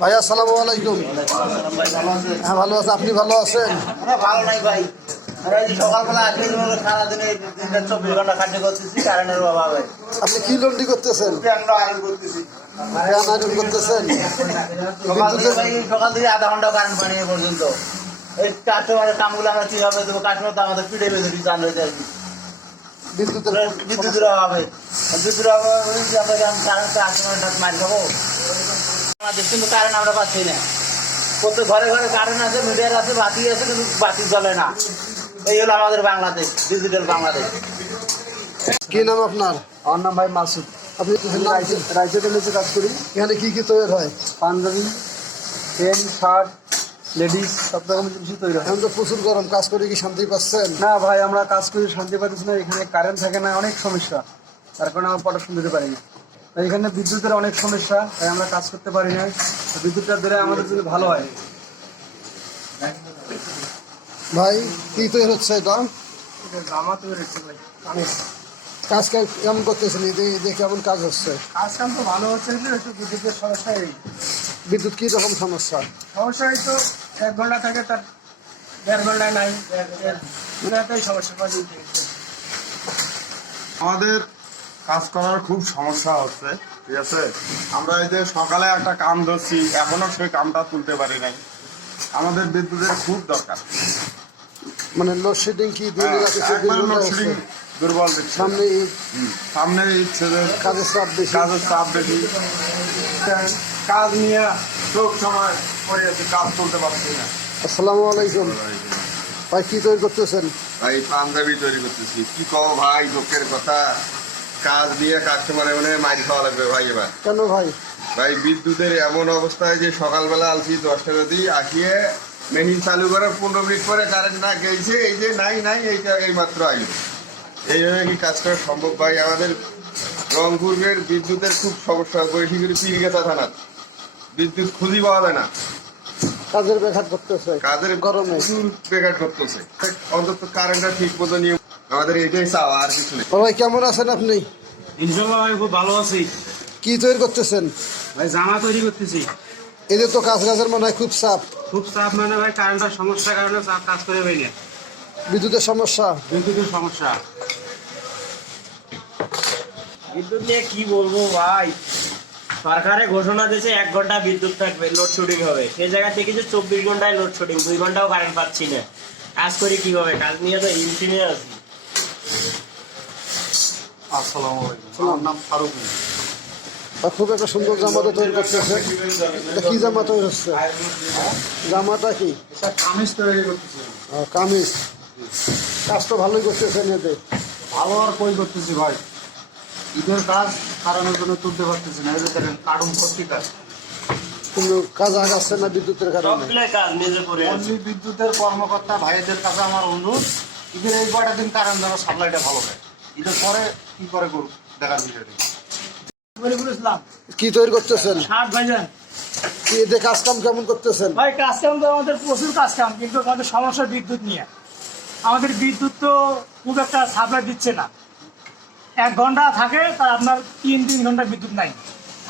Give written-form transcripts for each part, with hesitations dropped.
ভাই আসসালামু আলাইকুম। হ্যাঁ ভালো আছে, আপনি ভালো আছেন? ভালো নাই ভাই। সকালবেলা আসলে সারাদিনে 24 ঘন্টা কাজ করতেছি কারেন্টের অভাবে। আপনি কি লন্ডি করতেছেন? আয়রন করতেছি। আয়রন করতেছেন? সকাল থেকে আধা ঘন্টা কারেন্ট পানি এ পর্যন্ত। এই কাস্টমারের কামগুলো আমরা কিভাবে দেবো? কাস্টমার তো আমাদের পিঠে বেঁধে চান হয়ে যায় বিদ্যুতের অভাবে। বিদ্যুতের অভাবে কারেন্ট মারি খাবো আমাদের, কিন্তু কারেন্ট আমরা পাচ্ছি না। প্রত্যেক ঘরে ঘরে কারেন্ট আছে, মিডিয়ার আছে, বাতি আছে, কিন্তু বাতি জ্বলে না। এই হলো আমাদের বাংলাদেশ, ডিজিটাল বাংলাদেশ। কি নাম আপনার? আমার নাম ভাই মাসুদ। আপনি রাইসে টেলেছে কাজ করি। এখানে কি কি তৈরি হয়? পাঞ্জাবি, প্যান্ট, শার্ট, লেডিস সব রকমের জিনিস তৈরি হয়। এখন তো প্রচুর গরম, কাজ করে কি শান্তি পাচ্ছেন? না ভাই, আমরা কাজ করি শান্তি পাচ্ছি না। এখানে কারেন্ট থাকে না, অনেক সমস্যা, তার কারণে আমরা প্রোডাকশন দিতে পারি না। তাই এখানে বিদ্যুতের অনেক সমস্যা, তাই আমরা কাজ করতে পারি না। বিদ্যুৎটা দিলে আমাদের জন্য ভালো হয়। ভাই কি তৈরি হচ্ছে এটা? জামা তৈরি হচ্ছে ভাই। কাজ কেমন করতেছেন? এই কেমন কাজ হচ্ছে? কাজ কাম তো ভালো হচ্ছে, কিন্তু একটু বিদ্যুতের সমস্যা। এই বিদ্যুৎ কি রকম সমস্যা? সমস্যা এই তো 1 ঘন্টা থাকে, তার 1.5 ঘন্টায় নাই, সমস্যা। আমাদের কাজ করার খুব সমস্যা হচ্ছে, ঠিক আছে। আমরা এই যে সকালে একটা কাম ধরছি, এখনো সেই কামটা তুলতে পারি নাই। আমাদের বিদ্যুতের খুব দরকার। মানে লোডশেডিং কি দিন রাতে একবার লোডশেডিং দুর্বল দিচ্ছে। সামনে ইচ্ছে যে কাজের চাপ বেশি। কাজের চাপ বেশি, কাজ নিয়ে সব সময় পড়ে আছি, কাজ তুলতে পারছি না। আসসালামু আলাইকুম। ভাই কি তৈরি করতেছেন? ভাই পাঞ্জাবি তৈরি করতেছি। কি কও ভাই, দুঃখের কথা, কাজ দিয়ে কাস্টমারে মানে মাইর খাওয়া লাগবে ভাই এবার। কেন ভাই? ভাই বিদ্যুতের এমন অবস্থায় যে সকালবেলা আলছি 10টা রাতি আসিয়ে মেশিন চালু করার 15 মিনিট পরে কারেন্ট না গেছে, এই যে নাই এইটা এই মাত্র আইলো। এইভাবে কি কাজ করা সম্ভব ভাই? আমাদের রংপুরের বিদ্যুতের খুব সমস্যা, বৈশিগুড়ি পীরগেছা থানার বিদ্যুৎ খুঁজি পাওয়া যায় না। কাজের ব্যাঘাত করতেছে, কাদের গরমে প্রচুর বেকার করতেছে। অন্তত কারেন্টটা ঠিক মতো নিয়ে আমাদের এটাই চাওয়া, আর কিছু নেই। ভাই কেমন আছেন আপনি? ইনশাল্লাহ ভাই খুব ভালো আছি। কি তৈরি করতেছেন? ভাই জামা তৈরি করতেছি। এদের তো কাজের মনে হয় খুব চাপ। খুব চাপ মানে ভাই কারেন্টের সমস্যার কারণে চাপ, কাজ করে পাই না। বিদ্যুতের সমস্যা। বিদ্যুতের সমস্যা। বিদ্যুৎ নিয়ে কি বলবো ভাই, সরকারে ঘোষণা দিয়েছে 1 ঘন্টা বিদ্যুৎ থাকবে, লোডশেডিং হবে। সেই জায়গা থেকে যে 24 ঘন্টায় লোডশেডিং, 2 ঘন্টাও কারেন্ট পাচ্ছি না। কাজ করি কিভাবে? কাজ নিয়ে তো হিমশিমে আছি। আসসালামু আলাইকুম, আমার নাম ফারুক। খুব একটা সুন্দর জামাটা তৈরি করতেছে। এটা কি জামা তৈরি হচ্ছে? জামাটা কি? কামিজ তৈরি করতেছি। কামিজ। কাজ তো ভালোই করতেছেন এতে। ভালো আর কই করতেছি ভাই, ঈদের কাজ কারণের জন্য তুলতে পারতেছি না। এই যে দেখেন কার্টুন ভর্তি কাজ, কিন্তু কাজ আগাচ্ছে না বিদ্যুতের কারণে। সবগুলাই কাজ নিজে করে আছি। অনলি বিদ্যুতের কর্মকর্তা ভাইদের কাছে আমার অনুরোধ, ঈদের এই কয়টা দিন কারেন্ট যেন সাপ্লাইটা ভালো হয়। ঈদের পরে কি করে করুক দেখার বিষয়টা। কি তৈরি করতেছেন? শার্ট ভাইজান। কি এতে কাজ কাম কেমন করতেছেন? ভাই কাজ কাম তো আমাদের প্রচুর কাজ কাম, কিন্তু আমাদের সমস্যা বিদ্যুৎ নিয়ে। আমাদের বিদ্যুৎ তো খুব একটা সাপ্লাই দিচ্ছে না। 1 ঘন্টা থাকে, তার আপনার 3 ঘন্টা বিদ্যুৎ নাই।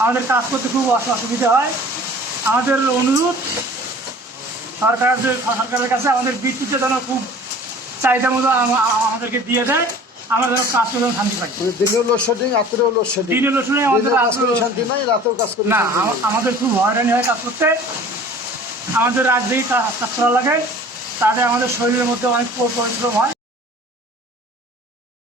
আমাদের কাজ করতে খুব অসুবিধা হয়। আমাদের অনুরোধ সরকারের কাছে, আমাদের বিদ্যুতের যেন খুব চাহিদা মতো আমাদেরকে দিয়ে দেয়। আমরা যেন কাজ করে শান্তি পাই। দিনেও লোডশেডিং, রাত্রেও লোডশেডিং। দিনের লোডশেডিং, আমাদের কাজ করে শান্তি নাই, রাতেও কাজ করে না। শান্তি নাই। আমাদের খুব হয়রানি হয় কাজ করতে। আমাদের রাত দিকে কাজ করা লাগে, তাতে আমাদের শরীরের মধ্যে অনেক পরিশ্রম হয়।